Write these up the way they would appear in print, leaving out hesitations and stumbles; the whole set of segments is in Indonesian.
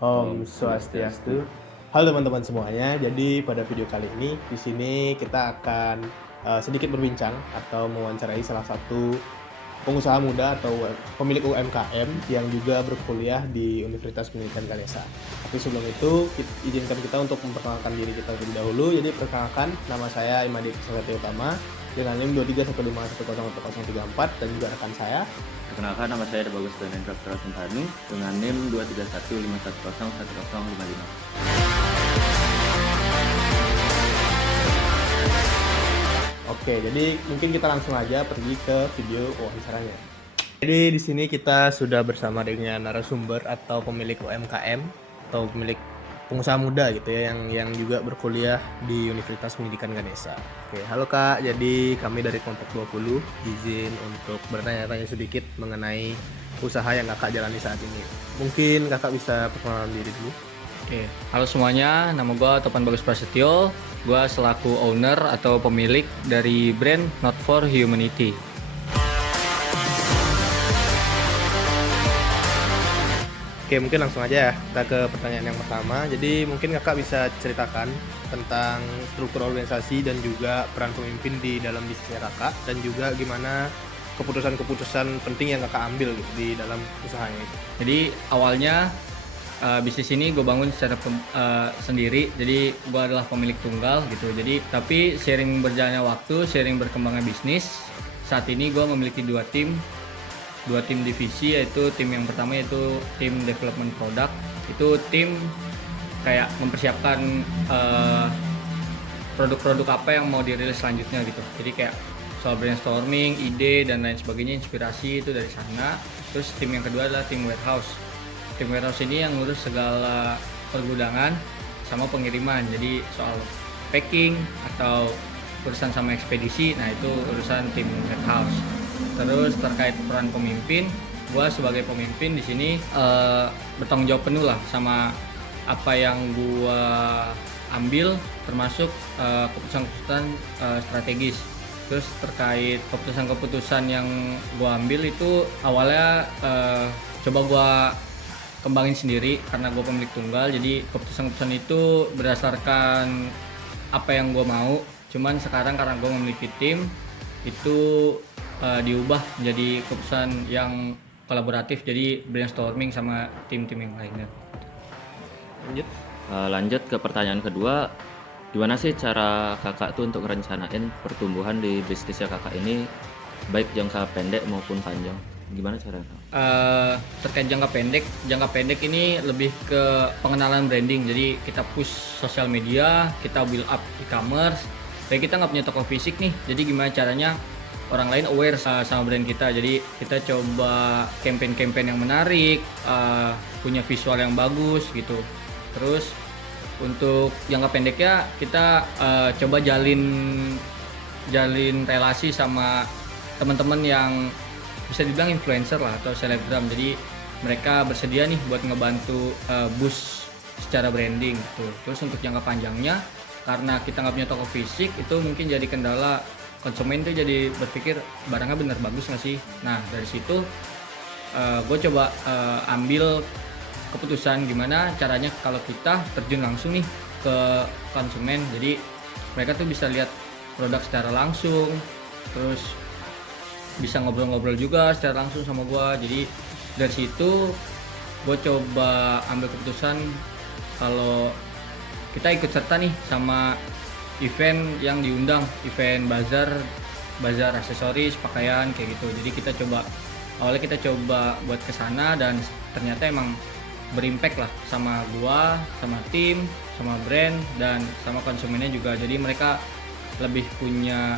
Om Swastiastu. Halo teman-teman semuanya. Jadi pada video kali ini di sini kita akan sedikit berbincang atau mewawancarai salah satu pengusaha muda atau pemilik UMKM yang juga berkuliah di Universitas Pendidikan Ganesha. Tapi sebelum itu, izinkan kita untuk memperkenalkan diri kita terlebih dahulu. Jadi perkenalkan, nama saya Imadi Kesehatan Utama dengan NIM 2315101034 dan juga rekan saya. Perkenalkan, nama saya Bagus Danendra Prasentanu dengan NIM 23151011055. Oke, jadi mungkin kita langsung aja pergi ke video wawancaranya. Jadi di sini kita sudah bersama dengan narasumber atau pemilik UMKM atau pemilik pengusaha muda gitu ya yang juga berkuliah di Universitas Pendidikan Ganesha. Oke, halo Kak. Jadi kami dari kelompok 20 izin untuk bertanya-tanya sedikit mengenai usaha yang Kakak jalani saat ini. Mungkin Kakak bisa perkenalan diri dulu. Oke, halo semuanya, nama gue Topan Bagus Prasetyo. Gue selaku owner atau pemilik dari brand Not for Humanity. Oke, mungkin langsung aja ya kita ke pertanyaan yang pertama. Jadi mungkin Kakak bisa ceritakan tentang struktur organisasi dan juga peran pemimpin di dalam bisnisnya Kakak, dan juga gimana keputusan-keputusan penting yang Kakak ambil gitu di dalam usahanya itu. Jadi awalnya bisnis ini gue bangun secara sendiri. Jadi gue adalah pemilik tunggal gitu. Jadi tapi sering berjalannya waktu, sering berkembangnya bisnis, saat ini gue memiliki dua tim divisi, yaitu tim yang pertama yaitu tim development product. Itu tim kayak mempersiapkan produk-produk apa yang mau dirilis selanjutnya gitu. Jadi kayak soal brainstorming, ide dan lain sebagainya, inspirasi itu dari sana. Terus tim yang kedua adalah tim warehouse. Tim warehouse ini yang ngurus segala pergudangan sama pengiriman. Jadi soal packing atau urusan sama ekspedisi, nah itu urusan tim warehouse. Terus terkait peran pemimpin, gue sebagai pemimpin di sini bertanggung jawab penuh lah sama apa yang gue ambil, termasuk keputusan-keputusan strategis. Terus terkait keputusan-keputusan yang gue ambil itu awalnya coba gue kembangin sendiri karena gue pemilik tunggal. Jadi keputusan-keputusan itu berdasarkan apa yang gue mau. Cuman sekarang karena gue memiliki tim, itu diubah menjadi keputusan yang kolaboratif, jadi brainstorming sama tim-tim yang lainnya. Lanjut ke pertanyaan kedua, gimana sih cara kakak tuh untuk merencanain pertumbuhan di bisnisnya kakak ini, baik jangka pendek maupun panjang? Gimana caranya? Terkait jangka pendek ini lebih ke pengenalan branding. Jadi kita push sosial media, kita build up e-commerce. Kayak kita nggak punya toko fisik nih, jadi gimana caranya orang lain aware sama brand kita. Jadi kita coba campaign yang menarik, punya visual yang bagus gitu. Terus untuk jangka pendeknya kita coba jalin relasi sama teman-teman yang bisa dibilang influencer lah atau selebgram. Jadi mereka bersedia nih buat ngebantu boost secara branding gitu. Terus untuk jangka panjangnya, karena kita nggak punya toko fisik, itu mungkin jadi kendala. Konsumen tuh jadi berpikir barangnya bener bagus nggak sih. Nah dari situ gue coba ambil keputusan gimana caranya kalau kita terjun langsung nih ke konsumen. Jadi mereka tuh bisa lihat produk secara langsung, terus bisa ngobrol-ngobrol juga secara langsung sama gue. Jadi dari situ gue coba ambil keputusan kalau kita ikut serta nih sama event yang diundang, event bazar aksesoris, pakaian kayak gitu. Jadi awalnya kita coba buat kesana, dan ternyata emang berimpact lah sama gua, sama tim, sama brand, dan sama konsumennya juga. Jadi mereka lebih punya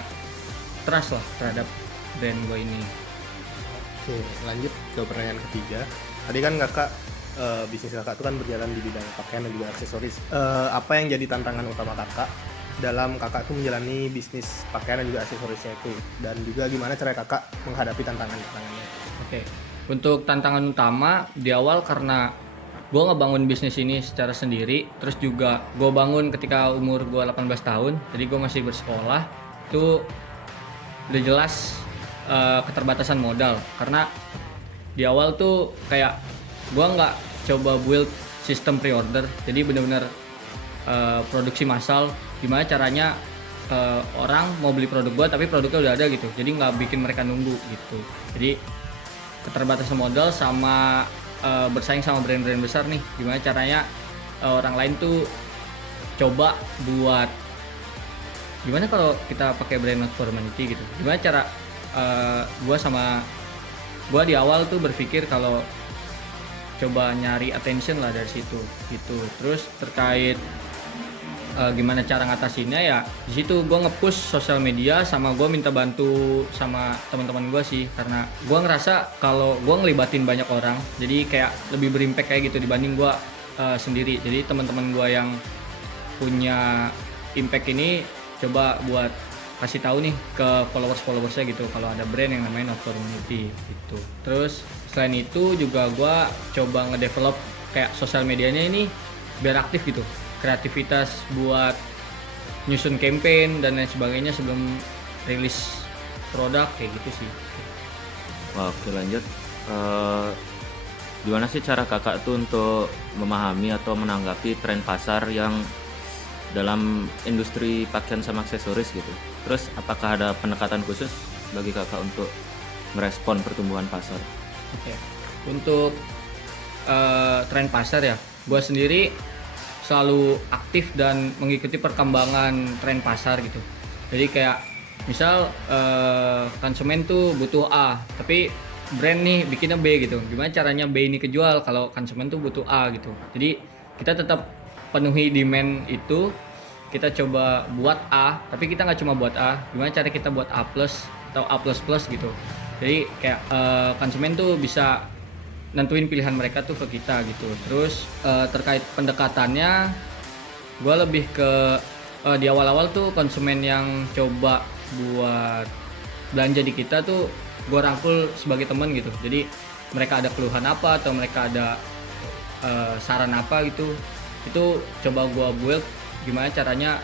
trust lah terhadap brand gua ini. Oke, lanjut ke pertanyaan ketiga. Tadi kan Kakak bisnis Kakak itu kan berjalan di bidang pakaian dan juga aksesoris. Apa yang jadi tantangan utama Kakak dalam Kakak tuh menjalani bisnis pakaian dan juga aksesorisnya itu, dan juga gimana cara Kakak menghadapi tantangannya? Oke, untuk tantangan utama di awal karena gue ngebangun bisnis ini secara sendiri, terus juga gue bangun ketika umur gue 18 tahun, jadi gue masih bersekolah. Itu udah jelas keterbatasan modal, karena di awal tuh kayak gue nggak coba build sistem pre-order, jadi benar-benar produksi massal. Gimana caranya orang mau beli produk gua tapi produknya udah ada gitu, jadi nggak bikin mereka nunggu gitu. Jadi keterbatasan modal sama bersaing sama brand-brand besar nih, gimana caranya orang lain tuh coba buat gimana kalau kita pakai brand Not For Humanity gitu. Gimana cara gua di awal tuh berpikir kalau coba nyari attention lah dari situ gitu. Terus terkait gimana cara ngatasinnya, ya di situ gue nge-push sosial media sama gue minta bantu sama teman-teman gue sih, karena gue ngerasa kalau gue ngelibatin banyak orang jadi kayak lebih berimpact kayak gitu dibanding gue sendiri. Jadi teman-teman gue yang punya impact ini coba buat kasih tahu nih ke followersnya gitu kalau ada brand yang namanya Not For Humanity gitu. Terus selain itu juga gue coba ngedevelop kayak sosial medianya ini biar aktif gitu, kreativitas buat nyusun campaign dan lain sebagainya sebelum rilis produk kayak gitu sih. Oke, lanjut. Gimana sih cara kakak tuh untuk memahami atau menanggapi tren pasar yang dalam industri pakaian sama aksesoris gitu? Terus apakah ada pendekatan khusus bagi kakak untuk merespon pertumbuhan pasar? Oke. Untuk tren pasar ya, gue sendiri selalu aktif dan mengikuti perkembangan tren pasar gitu. Jadi kayak misal konsumen tuh butuh A, tapi brand nih bikinnya B gitu. Gimana caranya B ini kejual kalau konsumen tuh butuh A gitu. Jadi kita tetap penuhi demand itu, kita coba buat A, tapi kita nggak cuma buat A. Gimana cara kita buat A plus atau A plus plus gitu. Jadi kayak konsumen tuh bisa nentuin pilihan mereka tuh ke kita gitu. Terus terkait pendekatannya, gue lebih ke di awal-awal tuh konsumen yang coba buat belanja di kita tuh gue rangkul sebagai teman gitu. Jadi mereka ada keluhan apa atau mereka ada saran apa gitu, itu coba gue build gimana caranya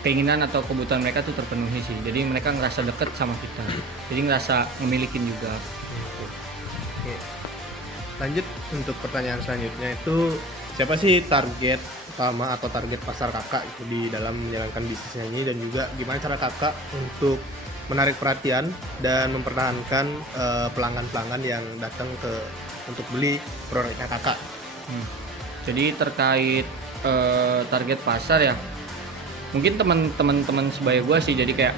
keinginan atau kebutuhan mereka tuh terpenuhi sih. Jadi mereka ngerasa deket sama kita, jadi ngerasa ngemilikin juga. Oke. Lanjut untuk pertanyaan selanjutnya itu, siapa sih target utama atau target pasar kakak itu di dalam menjalankan bisnisnya ini, dan juga gimana cara kakak untuk menarik perhatian dan mempertahankan pelanggan-pelanggan yang datang untuk beli produknya kakak? Jadi terkait target pasar ya, mungkin teman-teman sebaya gue sih, jadi kayak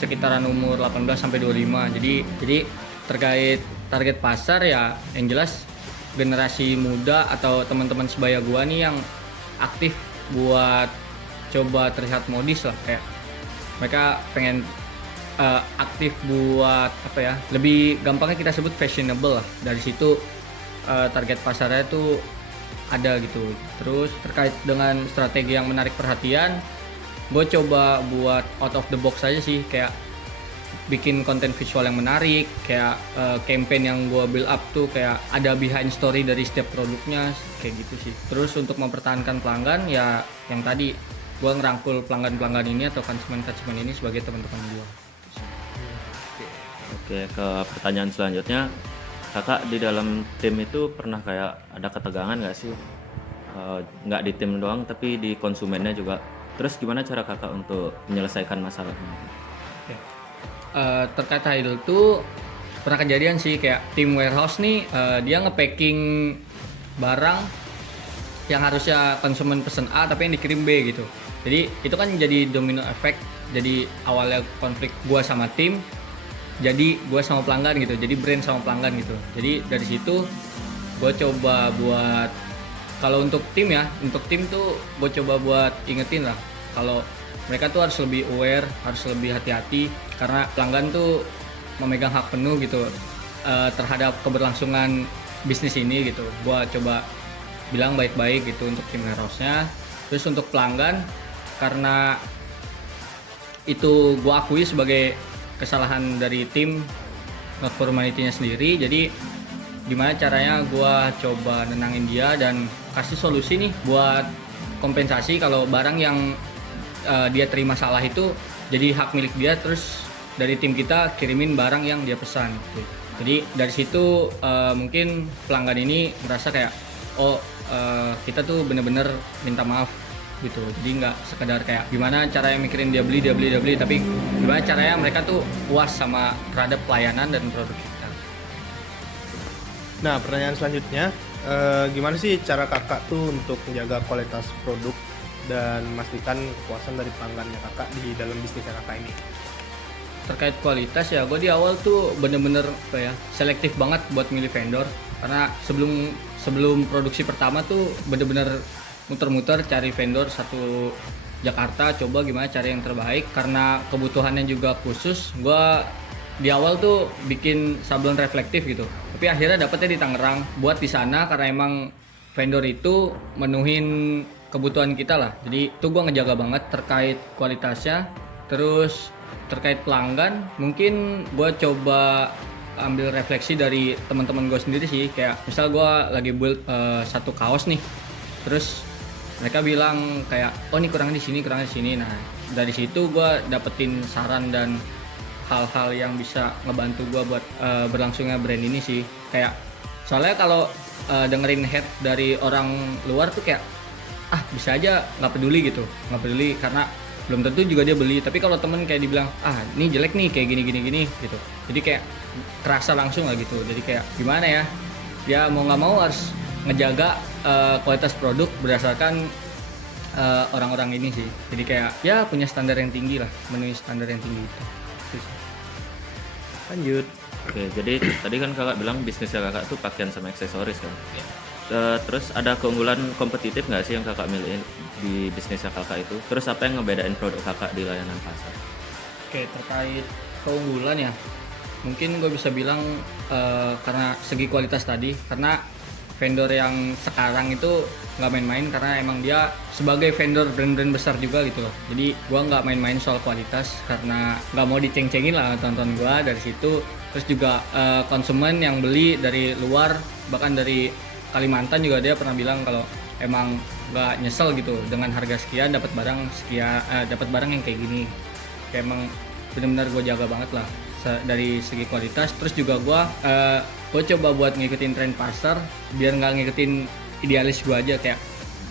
sekitaran umur 18 sampai 25. Jadi terkait target pasar ya, yang jelas generasi muda atau teman-teman sebaya gua nih yang aktif buat coba terlihat modis lah, kayak mereka pengen aktif buat apa ya, lebih gampangnya kita sebut fashionable lah. Dari situ target pasarnya tuh ada gitu. Terus terkait dengan strategi yang menarik perhatian, gue coba buat out of the box aja sih, kayak bikin konten visual yang menarik, kayak campaign yang gue build up tuh kayak ada behind story dari setiap produknya kayak gitu sih. Terus untuk mempertahankan pelanggan ya, yang tadi gue ngerangkul pelanggan ini atau konsumen ini sebagai teman-teman gue. Oke, ke pertanyaan selanjutnya, kakak di dalam tim itu pernah kayak ada ketegangan nggak sih? Nggak di tim doang tapi di konsumennya juga. Terus gimana cara kakak untuk menyelesaikan masalahnya? Terkait hal itu pernah kejadian sih, kayak tim warehouse nih dia nge-packing barang yang harusnya konsumen pesen A tapi yang dikirim B gitu. Jadi itu kan jadi domino effect. Jadi awalnya konflik gua sama tim, jadi gua sama pelanggan gitu. Jadi brand sama pelanggan gitu. Jadi dari situ gua coba buat, kalau untuk tim ya, untuk tim tuh gua coba buat ingetin lah kalau mereka tuh harus lebih aware, harus lebih hati-hati, karena pelanggan tuh memegang hak penuh gitu terhadap keberlangsungan bisnis ini gitu. Gua coba bilang baik-baik gitu untuk tim warehouse-nya. Terus untuk pelanggan, karena itu gua akui sebagai kesalahan dari tim Not For Humanity-nya sendiri, jadi gimana caranya gua coba nenangin dia dan kasih solusi nih buat kompensasi kalau barang yang dia terima salah itu jadi hak milik dia, terus dari tim kita kirimin barang yang dia pesan gitu. Jadi dari situ mungkin pelanggan ini merasa kayak kita tuh bener-bener minta maaf gitu. Jadi nggak sekedar kayak gimana caranya mikirin dia beli, tapi gimana caranya mereka tuh puas sama terhadap pelayanan dan produk kita. Nah, pertanyaan selanjutnya, gimana sih cara kakak tuh untuk menjaga kualitas produk dan memastikan kepuasan dari pelanggannya kakak di dalam bisnisnya kakak ini? Terkait kualitas ya, gue di awal tuh bener-bener selektif banget buat milih vendor, karena sebelum produksi pertama tuh bener-bener muter-muter cari vendor satu Jakarta, coba gimana cari yang terbaik karena kebutuhannya juga khusus. Gue di awal tuh bikin sablon reflektif gitu, tapi akhirnya dapetnya di Tangerang buat di sana karena emang vendor itu menuhin kebutuhan kita lah. Jadi tuh gue ngejaga banget terkait kualitasnya. Terus terkait pelanggan, mungkin gue coba ambil refleksi dari teman-teman gue sendiri sih. Kayak misal gue lagi build satu kaos nih, terus mereka bilang kayak, oh ini kurangnya di sini. Nah dari situ gue dapetin saran dan hal-hal yang bisa ngebantu gue buat berlangsungnya brand ini sih. Kayak soalnya kalau dengerin head dari orang luar tuh kayak bisa aja nggak peduli karena belum tentu juga dia beli. Tapi kalau temen kayak dibilang ini jelek nih kayak gini gitu, jadi kayak kerasa langsung lah gitu. Jadi kayak gimana ya mau nggak mau harus ngejaga kualitas produk berdasarkan orang-orang ini sih. Jadi kayak ya punya standar yang tinggi lah, memenuhi standar yang tinggi itu sih. Lanjut. Oke, jadi tadi kan kakak bilang bisnisnya kakak tuh pakaian sama aksesoris kan. Terus ada keunggulan kompetitif nggak sih yang kakak milikin di bisnisnya kakak itu? Terus apa yang ngebedain produk kakak di layanan pasar? Oke, terkait keunggulan ya, mungkin gue bisa bilang karena segi kualitas tadi, karena vendor yang sekarang itu nggak main-main karena emang dia sebagai vendor brand-brand besar juga gitu loh. Jadi gue nggak main-main soal kualitas karena nggak mau diceng-cengin lah tonton gue dari situ. Terus juga konsumen yang beli dari luar, bahkan dari Kalimantan juga dia pernah bilang kalau emang nggak nyesel gitu dengan harga sekian dapat barang sekian, dapat barang yang kayak gini. Kayak emang benar-benar gue jaga banget lah dari segi kualitas. Terus juga gue coba buat ngikutin tren pasar biar nggak ngikutin idealis gue aja, kayak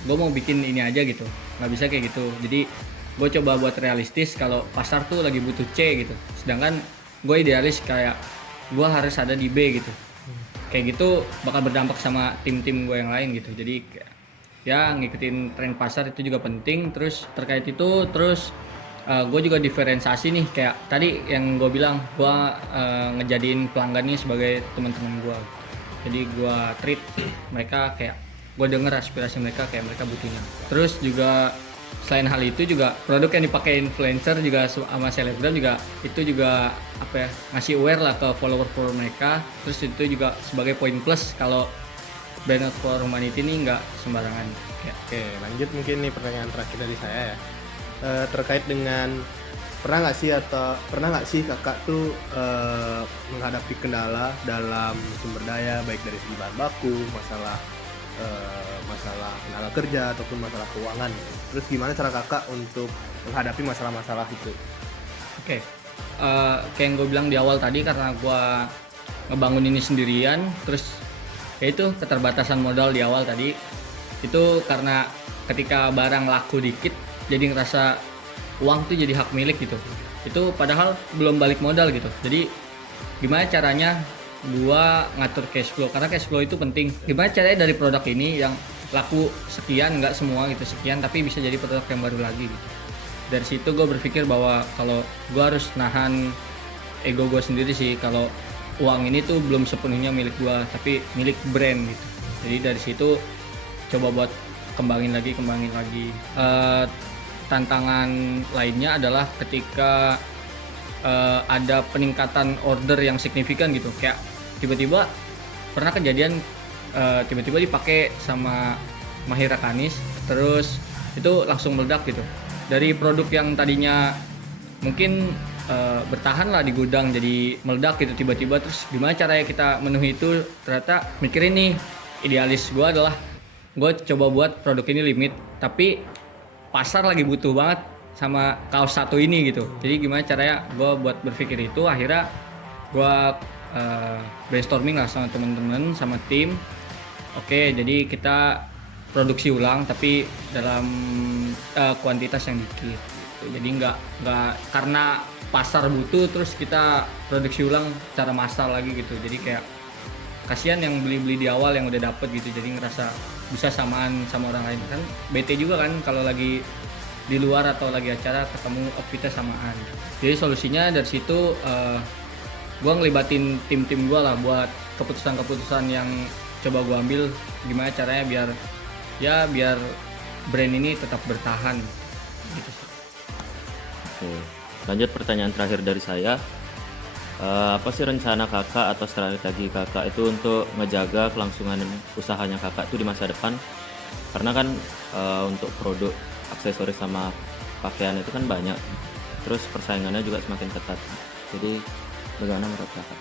gue mau bikin ini aja gitu, nggak bisa kayak gitu. Jadi gue coba buat realistis kalau pasar tuh lagi butuh C gitu, sedangkan gue idealis kayak gue harus ada di B gitu. Kayak gitu bakal berdampak sama tim-tim gue yang lain gitu. Jadi ya ngikutin tren pasar itu juga penting. Terus terkait itu gue juga diferensiasi nih, kayak tadi yang gue bilang gue ngejadiin pelanggan ini sebagai teman-teman gue. Jadi gue treat mereka kayak gue denger aspirasi mereka kayak mereka butuhnya. Terus juga selain hal itu juga produk yang dipakai influencer juga sama selebgram juga itu juga ngasih aware lah ke follower mereka. Terus itu juga sebagai poin plus kalau Brand for Humanity ini nggak sembarangan. Oke, lanjut mungkin nih pertanyaan terakhir dari saya ya. Terkait dengan pernah nggak sih kakak tuh menghadapi kendala dalam sumber daya, baik dari segi bahan baku, masalah tenaga kerja ataupun masalah keuangan gitu. Terus gimana cara kakak untuk menghadapi masalah-masalah itu? Oke, kayak yang gue bilang di awal tadi, karena gue ngebangun ini sendirian, terus yaitu keterbatasan modal di awal tadi. Itu karena ketika barang laku dikit jadi ngerasa uang tuh jadi hak milik gitu. Itu padahal belum balik modal gitu. Jadi gimana caranya gua ngatur cash flow, karena cash flow itu penting. Gimana caranya dari produk ini yang laku sekian, nggak semua gitu sekian, tapi bisa jadi produk yang baru lagi gitu. Dari situ gue berpikir bahwa kalau gue harus nahan ego gue sendiri sih, kalau uang ini tuh belum sepenuhnya milik gue tapi milik brand gitu. Jadi dari situ coba buat kembangin lagi. Tantangan lainnya adalah ketika ada peningkatan order yang signifikan gitu, kayak tiba-tiba pernah kejadian tiba-tiba dipakai sama Mahira Kanis, terus itu langsung meledak gitu. Dari produk yang tadinya mungkin bertahan lah di gudang jadi meledak gitu tiba-tiba. Terus gimana caranya kita menuhi itu? Ternyata mikirin nih, idealis gue adalah gue coba buat produk ini limit tapi pasar lagi butuh banget sama kaos satu ini gitu. Jadi gimana caranya gue buat berpikir itu, akhirnya gue brainstorming lah sama teman-teman, sama tim. Oke, jadi kita produksi ulang tapi dalam kuantitas yang dikit gitu. Jadi nggak karena pasar butuh terus kita produksi ulang secara massal lagi gitu. Jadi kayak kasihan yang beli di awal yang udah dapet gitu, jadi ngerasa bisa samaan sama orang lain kan. Bete juga kan kalau lagi di luar atau lagi acara ketemu outfitnya samaan. Jadi solusinya dari situ gue ngelibatin tim gue lah buat keputusan-keputusan yang coba gue ambil gimana caranya biar brand ini tetap bertahan gitu sih. Oke. Lanjut pertanyaan terakhir dari saya. Apa sih rencana kakak atau strategi kakak itu untuk ngejaga kelangsungan usahanya kakak itu di masa depan? Karena kan untuk produk aksesoris sama pakaian itu kan banyak, terus persaingannya juga semakin ketat. Jadi bagaimana menurut kakak?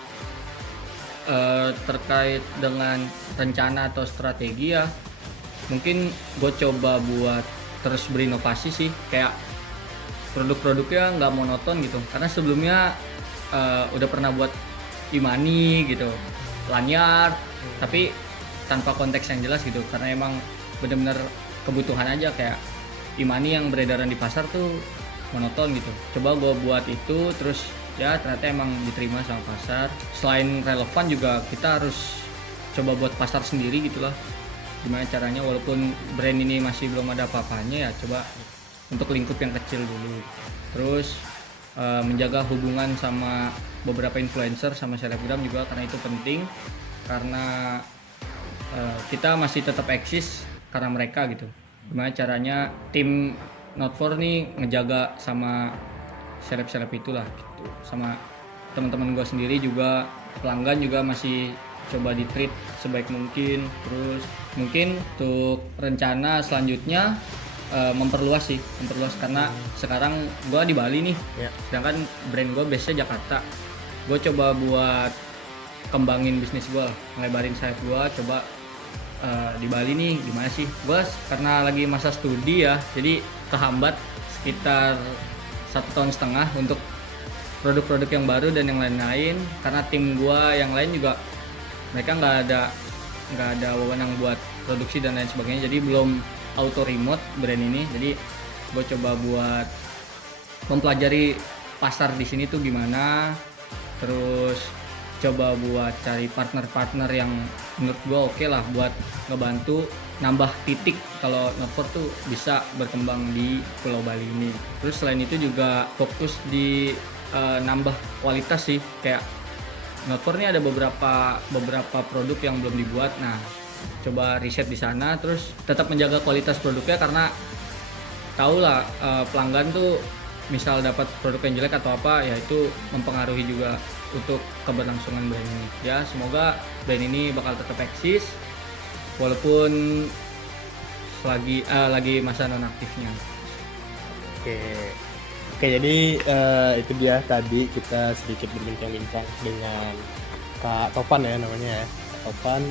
Terkait dengan rencana atau strategi ya, mungkin gue coba buat terus berinovasi sih, kayak produk-produknya nggak monoton gitu. Karena sebelumnya udah pernah buat imani gitu, lanyard, tapi tanpa konteks yang jelas gitu. Karena emang bener-bener kebutuhan aja, kayak imani yang beredaran di pasar tuh monoton gitu. Coba gue buat itu, terus ya ternyata emang diterima sama pasar. Selain relevan juga kita harus coba buat pasar sendiri gitulah. Gimana caranya walaupun brand ini masih belum ada apa-apanya ya coba untuk lingkup yang kecil dulu. Terus menjaga hubungan sama beberapa influencer sama selebgram juga, karena itu penting, karena kita masih tetap eksis karena mereka gitu. Gimana caranya tim Not4 nih ngejaga sama seleb itulah gitu. Sama teman-teman gue sendiri juga, pelanggan juga masih coba di treat sebaik mungkin. Terus mungkin untuk rencana selanjutnya memperluas karena sekarang gue di Bali nih, sedangkan brand gue base-nya Jakarta. Gue coba buat kembangin bisnis gue, ngelebarin sayap gue, coba di Bali nih gimana sih. Gue karena lagi masa studi ya, jadi kehambat sekitar 1,5 tahun untuk produk-produk yang baru dan yang lain-lain, karena tim gue yang lain juga mereka nggak ada wewenang buat produksi dan lain sebagainya, jadi belum auto remote brand ini. Jadi gue coba buat mempelajari pasar di sini tuh gimana, terus coba buat cari partner yang menurut gue oke lah buat ngebantu nambah titik kalau Not4 tuh bisa berkembang di Pulau Bali ini. Terus selain itu juga fokus di nambah kualitas sih, kayak Not4 ini ada beberapa produk yang belum dibuat. Nah, coba riset di sana, terus tetap menjaga kualitas produknya, karena tau lah pelanggan tuh misal dapat produk yang jelek atau apa ya itu mempengaruhi juga untuk keberlangsungan brand ini. Ya semoga brand ini bakal tetap eksis walaupun lagi masa nonaktifnya. Oke, jadi itu dia tadi kita sedikit berbincang-bincang dengan Kak Topan ya namanya ya. Topan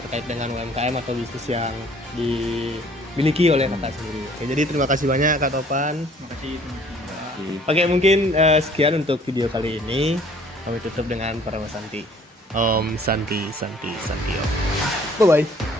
terkait dengan UMKM atau bisnis yang dimiliki oleh kakak sendiri. Oke, jadi terima kasih banyak Kak Topan. Terima kasih teman-teman. Oke, mungkin sekian untuk video kali ini. Kami tutup dengan Parama Santi. Om Santi Santi Santi Om. Bye bye.